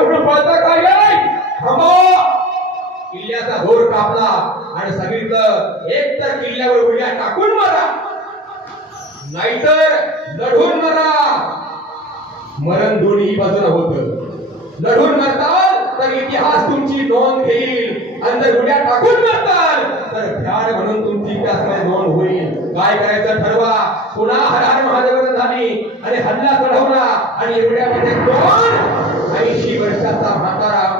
उठून पळता काय थांबा. किल्ल्याचा घोर कापला आणि सांगितलं एक तर किल्ल्यावर उड्या टाकून मारा. नाहीतर लढून मरा. मरण दोन्ही बाजूला होत. लढून मरताल तर इतिहास तुमची नोंद घेईल. आणि जर उड्या टाकून मरताल तर भ्याड म्हणून तुमची इतिहासमध्ये नोंद होईल. काय करायचं ठरवा? पुन्हा हर हर महादेव झाली आणि हल्ला चढवला आणि एवढ्यामध्ये कोण Jakarta Mataram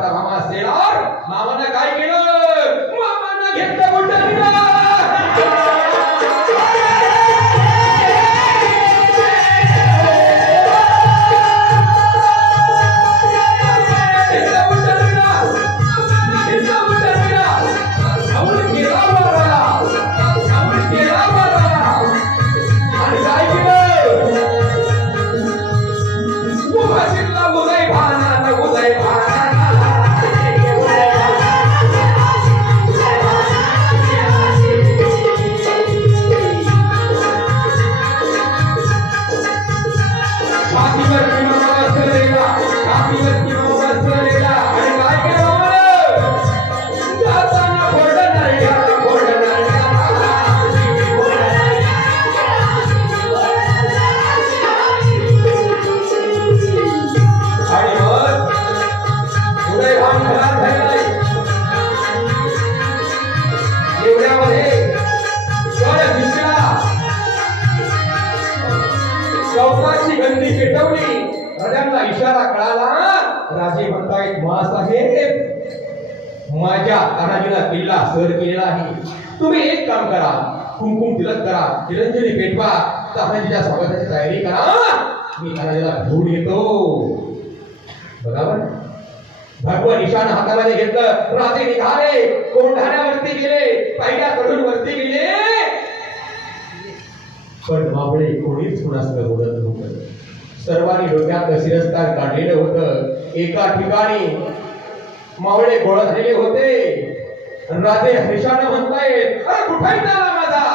पेटवली राजांना इशारा कळाला राजे म्हणतायत मासाहेब माझ्या तानाजीला किल्ला सर केलेला आहे. तुम्ही एक काम करा कुंकुम तिलक करा तिरंजनी पेटवा तानाजीच्या स्वागताची तयारी करा. मी तानाजीला घेऊन येतो. बरोबर? भगवान ईशान हातामध्ये घेतलं राजे निघाले कोंढाण्यावरती गेले पायऱ्या कडून वरती गेले. पण बाबळे कोणीच कुणास बोलत नव्हतं. सर्वांनी डोक्यात शिरस्तार काढलेलं होतं. एका ठिकाणी मावळे गोळा झालेले होते. राजे हर्षानं म्हणतायत अरे कुठाय ताना माझा?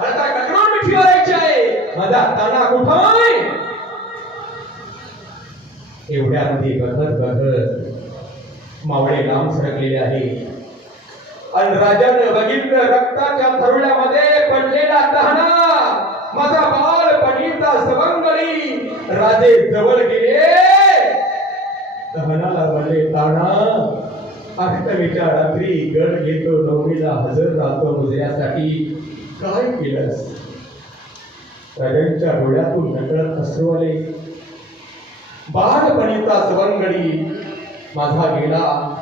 मला तर कटकून मिठी मारायची आहे. माझा ताना कुठाय एवढ्यामध्ये गहत गहत मावळे लांब सरकलेले आहे. आणि राजानं बघितलं रक्ताच्या थरुळ्यामध्ये पडलेला तहना माझा बाल पणीचा सवंगडी राजे जवळ गेले. तहनाला म्हणले ताणा अष्टमीच्या रात्री गड घेतो नवमीला हजर राहतो मुजऱ्यासाठी. काय केलंस? राजांच्या डोळ्यातून नकळत अश्रू आले. बालपणीचा सवंगडी माझा गेला.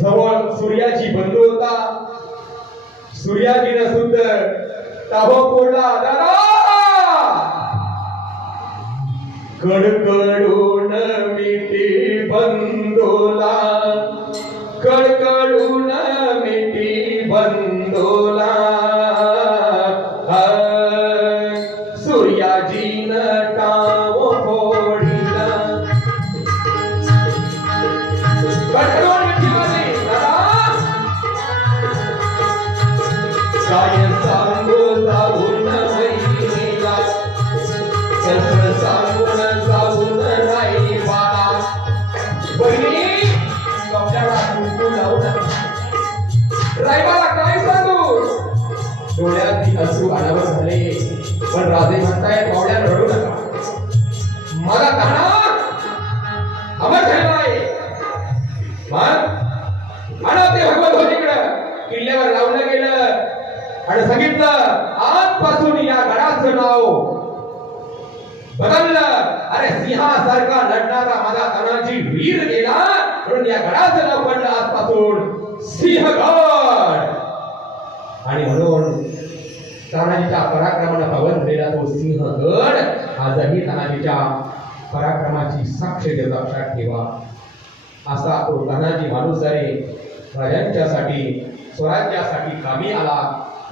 जवळ सूर्याची बंधू होता. सूर्याजीनं सुद्धा ताबो फोडला. दादा! कडकडून मिठी बंदोला. कडकडून मिठी बंदोला. आ, सूर्याजीनं टाव फोडिला. कडकडून मिठी मारली अश्रू अनावर झाले पण राजे म्हणताय पावड्या रडू नका. मला कहा? अमर ठरला आहे मग? आणा ते भगवत होतीकडं किल्ल्यावर लावलं गेलं. आणि सांगितलं आजपासून या गडाचं नाव बदललं. अरे सिंहासारखा लढणारा माझा तानाजी वीर गेला. म्हणून या गडाचं नाव पडलं आजपासून सिंहगड. आणि म्हणून तानाजीच्या पराक्रमानं पावन झालेला तो सिंहगड आजही तानाजीच्या पराक्रमाची साक्ष देत लक्षात ठेवा. असा तो तानाजी माणूस जरी राजांच्यासाठी स्वराज्यासाठी कामी आला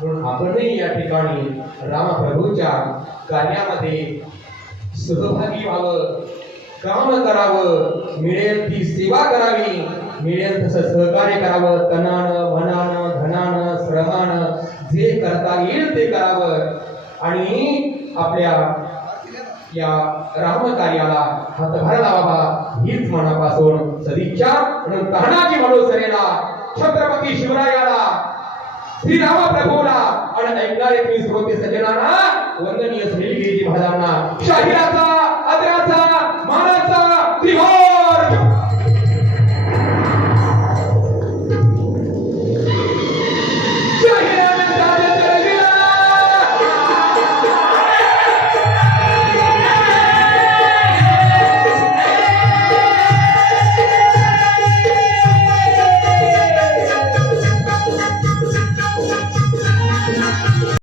म्हणून आपणही या ठिकाणी रामप्रभूच्या कार्यामध्ये सहभागी व्हावं काम करावं मिळेल ती सेवा करावी मिळेल तसं सहकार्य करावं तनानं मनानं धनानं श्रमानं जे करता येईल ते करावं. आणि आपल्या या रामकार्याला हातभार लावावा हीच मनापासून सदिच्छा. म्हणून तहनाची म्हणून सरेला छत्रपती शिवरायाला श्रीराम प्रभूला आणि ऐकणारे तुम्ही श्रोते सज्जनांना वंदनीय श्रीगिरीजी महाराजांना शाहिराचा